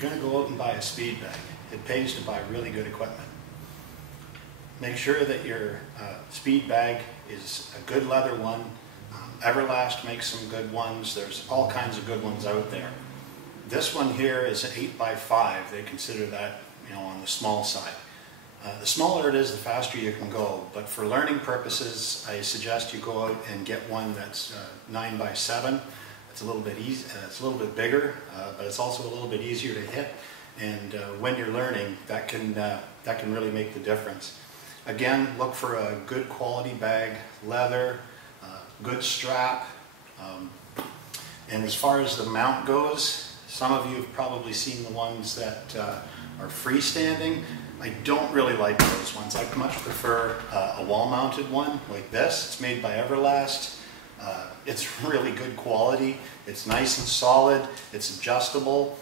you're going to go out and buy a speed bag, it pays to buy really good equipment. Make sure that your speed bag is a good leather one. Everlast makes some good ones. There's all kinds of good ones out there. This one here is an 8x5. They consider that, you know, on the small side. The smaller it is, the faster you can go. But for learning purposes, I suggest you go out and get one that's 9x7. It's a little bit easy. It's a little bit bigger, but it's also a little bit easier to hit. And when you're learning, that can really make the difference. Again, look for a good quality bag, leather, good strap. And as far as the mount goes, some of you have probably seen the ones that are freestanding. I don't really like those ones. I much prefer a wall-mounted one like this. It's made by Everlast. It's really good quality. It's nice and solid. It's adjustable.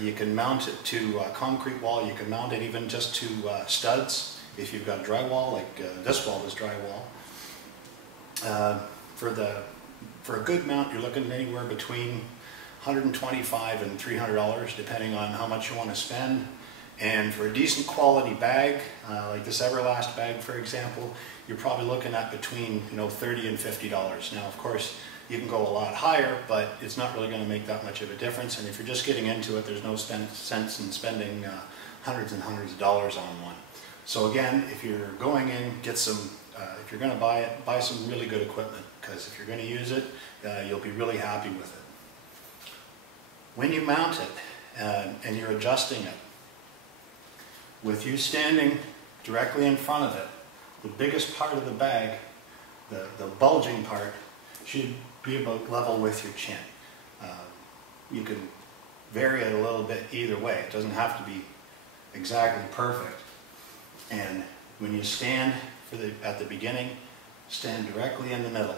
You can mount it to a concrete wall. You can mount it even just to studs if you've got drywall, like this wall is drywall. For a good mount, you're looking anywhere between $125 and $300, depending on how much you want to spend. And for a decent quality bag, like this Everlast bag, for example, you're probably looking at between $30 and $50. Now, of course, you can go a lot higher, but it's not really going to make that much of a difference. And if you're just getting into it, there's no sense in spending hundreds and hundreds of dollars on one. So again, if you're going in, get some. If you're going to buy it, buy some really good equipment, because if you're going to use it, you'll be really happy with it. When you mount it and you're adjusting it, with you standing directly in front of it, the biggest part of the bag, the bulging part, should be about level with your chin. You can vary it a little bit either way. It doesn't have to be exactly perfect. And when you stand at the beginning, stand directly in the middle.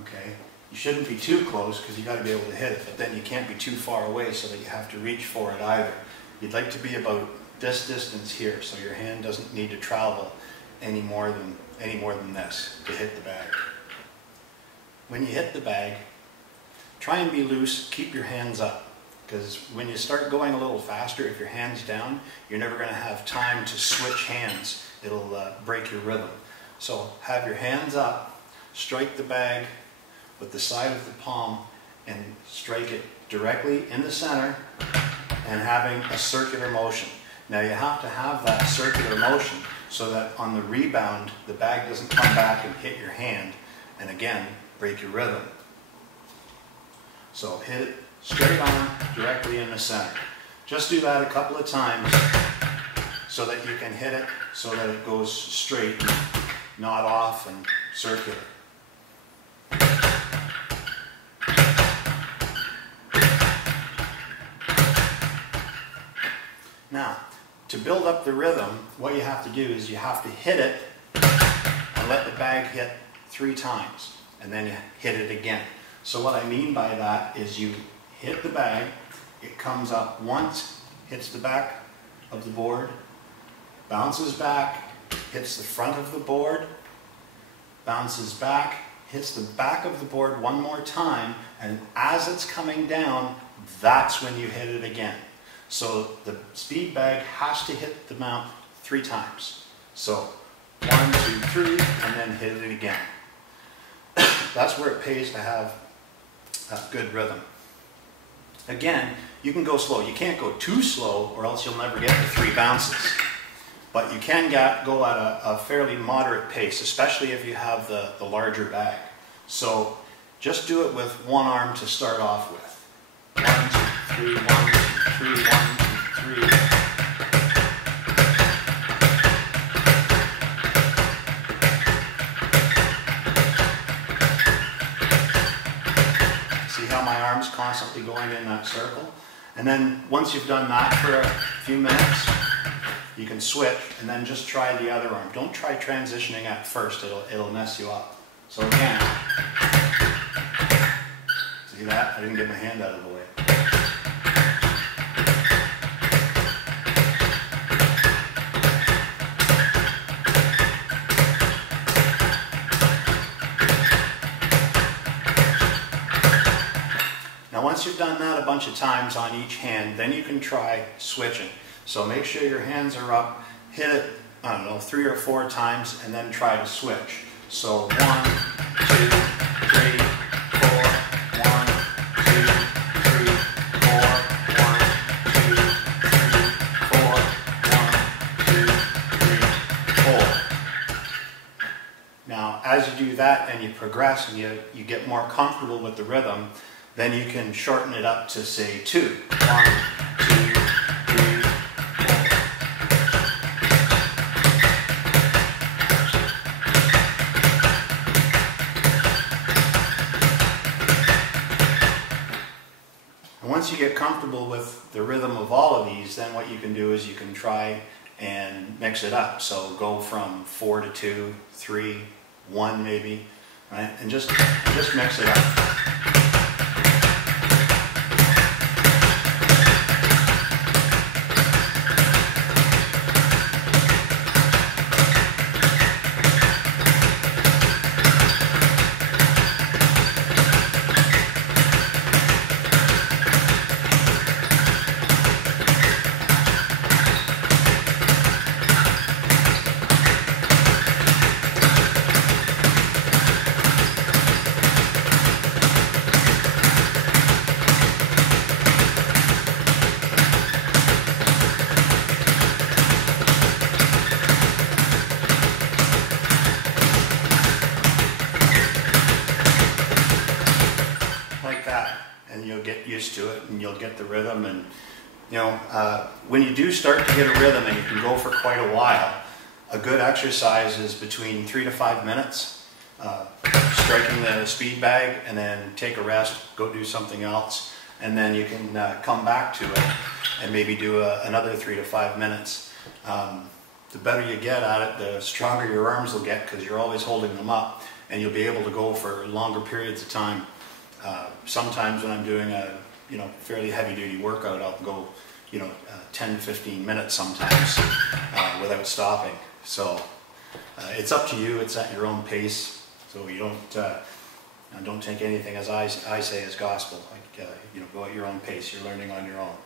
Okay? You shouldn't be too close because you got to be able to hit it, but then you can't be too far away so that you have to reach for it either. You'd like to be about this distance here, so your hand doesn't need to travel any more than this to hit the bag. When you hit the bag, try and be loose, keep your hands up. Because when you start going a little faster, if your hand's down, you're never going to have time to switch hands. It'll break your rhythm. So have your hands up, strike the bag with the side of the palm, and strike it directly in the center and having a circular motion. Now you have to have that circular motion so that on the rebound, the bag doesn't come back and hit your hand and again, break your rhythm. So hit it straight on, directly in the center. Just do that a couple of times so that you can hit it so that it goes straight, not off and circular. Now, to build up the rhythm, what you have to do is you have to hit it and let the bag hit 3 times, and then you hit it again. So what I mean by that is you hit the bag, it comes up once, hits the back of the board, bounces back, hits the front of the board, bounces back, hits the back of the board one more time, and as it's coming down, that's when you hit it again. So the speed bag has to hit the mount 3 times. So 1, 2, 3, and then hit it again. That's where it pays to have a good rhythm. Again, you can go slow. You can't go too slow or else you'll never get the 3 bounces. But you can go at a fairly moderate pace, especially if you have the larger bag. So just do it with one arm to start off with. 1, 2, 3, 1, 2, 3, 1, 2, 3. My arm's constantly going in that circle. And then once you've done that for a few minutes, you can switch and then just try the other arm. Don't try transitioning at first, it'll mess you up. So again, see that? I didn't get my hand out of the way. once you've done that a bunch of times on each hand, then you can try switching. So make sure your hands are up, hit it, I don't know, 3 or 4 times, and then try to switch. So 1, 2, 3, 4, 1, 2, 3, 4, 1, 2, 3, 4, 1, 2, 3, 4. Now, as you do that and you progress and you get more comfortable with the rhythm, then you can shorten it up to, say, 2. 1, 2, 3, 4. And once you get comfortable with the rhythm of all of these, then what you can do is you can try and mix it up. So go from 4 to 2, 3, 1 maybe, right? And just mix it up. And you'll get used to it and you'll get the rhythm. And when you do start to get a rhythm and you can go for quite a while, a good exercise is between 3 to 5 minutes, striking the speed bag and then take a rest, go do something else, and then you can come back to it and maybe do another 3 to 5 minutes. The better you get at it, the stronger your arms will get, because you're always holding them up, and you'll be able to go for longer periods of time. Sometimes when I'm doing a fairly heavy-duty workout, I'll go 10 to 15 minutes sometimes without stopping. So it's up to you. It's at your own pace. So you don't take anything as I say as gospel. Like go at your own pace. You're learning on your own.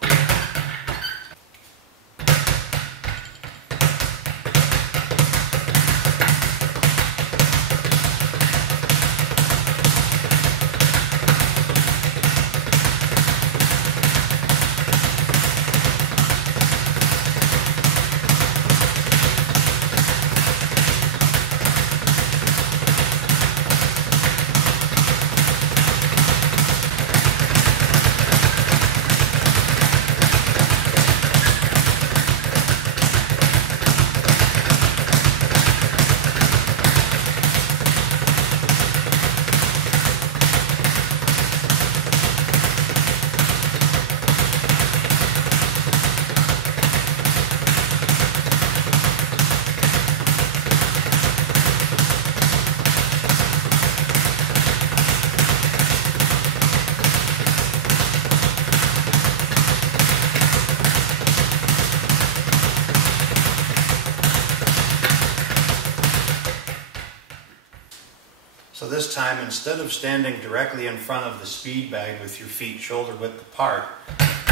So this time, instead of standing directly in front of the speed bag with your feet shoulder width apart,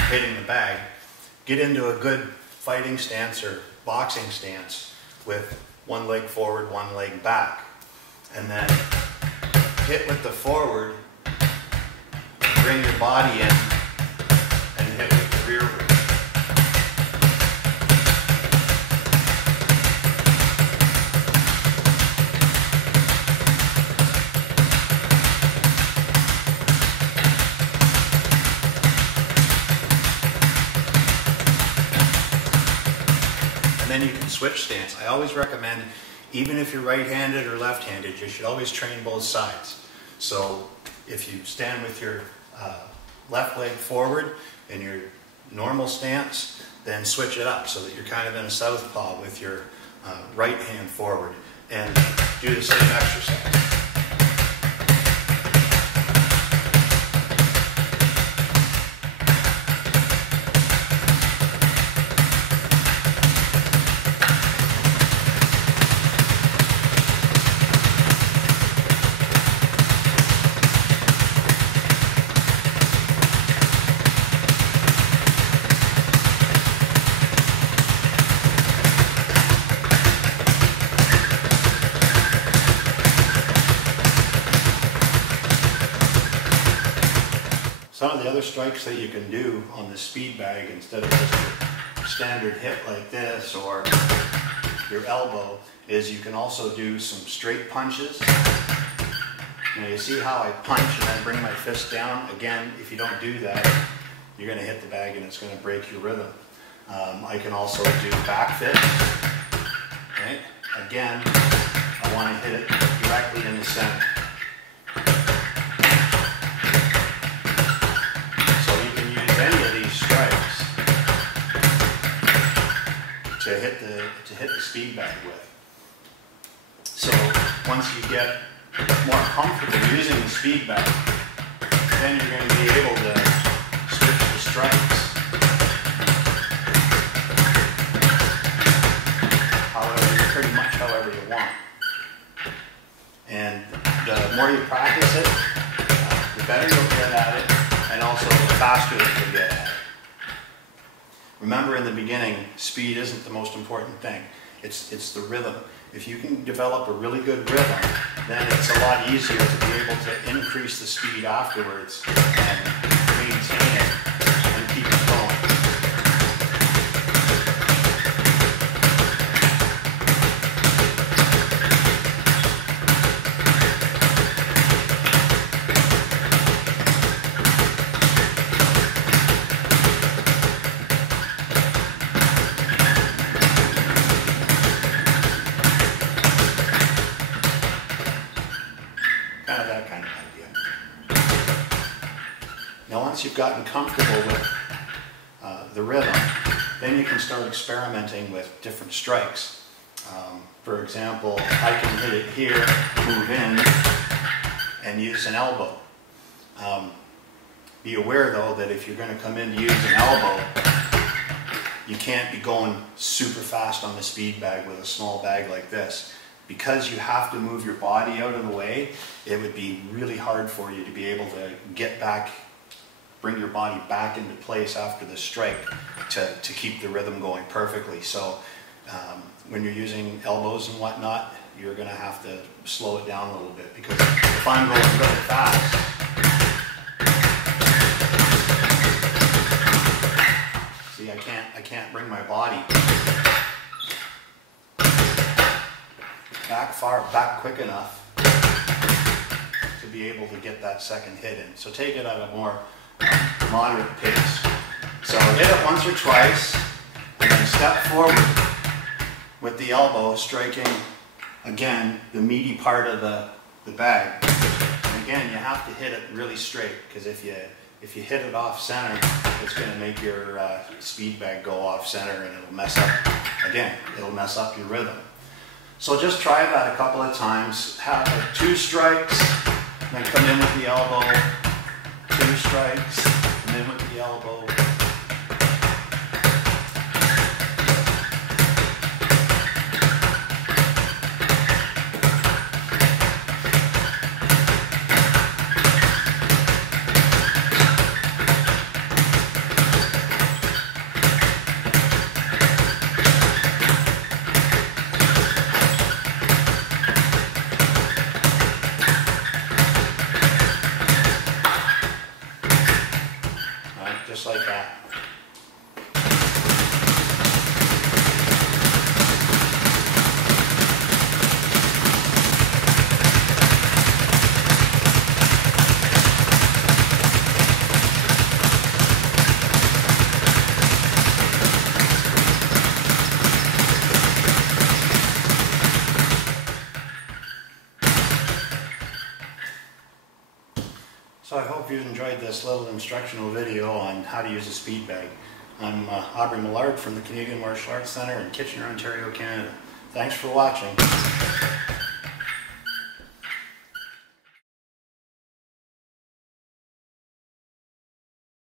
hitting the bag, get into a good fighting stance or boxing stance with one leg forward, one leg back. And then hit with the forward, bring your body in, and hit with the rearward. Then you can switch stance. I always recommend, even if you're right-handed or left-handed, you should always train both sides. So if you stand with your left leg forward in your normal stance, then switch it up so that you're kind of in a southpaw with your right hand forward, and do the same exercise. Some of the other strikes that you can do on the speed bag, instead of just your standard hip like this or your elbow, is you can also do some straight punches. Now you see how I punch and then bring my fist down? Again, if you don't do that, you're going to hit the bag and it's going to break your rhythm. I can also do back fists. Right? Again, I want to hit it directly in the center. So you can use any of these strikes to hit the speed bag with. So once you get more comfortable using the speed bag, then you're going to be able to switch the strikes pretty much however you want. And the more you practice it, the better you'll get at it, and also the faster you'll get at it. Remember, in the beginning, speed isn't the most important thing. It's the rhythm. If you can develop a really good rhythm, then it's a lot easier to be able to increase the speed afterwards and maintain it and keep it going. That kind of idea. Now once you've gotten comfortable with the rhythm, then you can start experimenting with different strikes. For example, I can hit it here, move in, and use an elbow. Be aware though that if you're going to come in to use an elbow, you can't be going super fast on the speed bag with a small bag like this. Because you have to move your body out of the way, it would be really hard for you to be able to get back, bring your body back into place after the strike to keep the rhythm going perfectly. So when you're using elbows and whatnot, you're going to have to slow it down a little bit, because if I'm going really fast, see, I can't bring my body back quick enough to be able to get that second hit in. So take it at a more moderate pace. So hit it once or twice, and then step forward with the elbow, striking again the meaty part of the bag. And again, you have to hit it really straight, because if you hit it off center, it's going to make your speed bag go off center, and it'll mess up your rhythm. So just try that a couple of times. Have like 2 strikes, then come in with the elbow, 2 strikes, come in with the elbow. Just like that. So I hope you enjoyed this little instructional video on how to use a speed bag. I'm Aubrey Millard from the Canadian Martial Arts Centre in Kitchener, Ontario, Canada. Thanks for watching.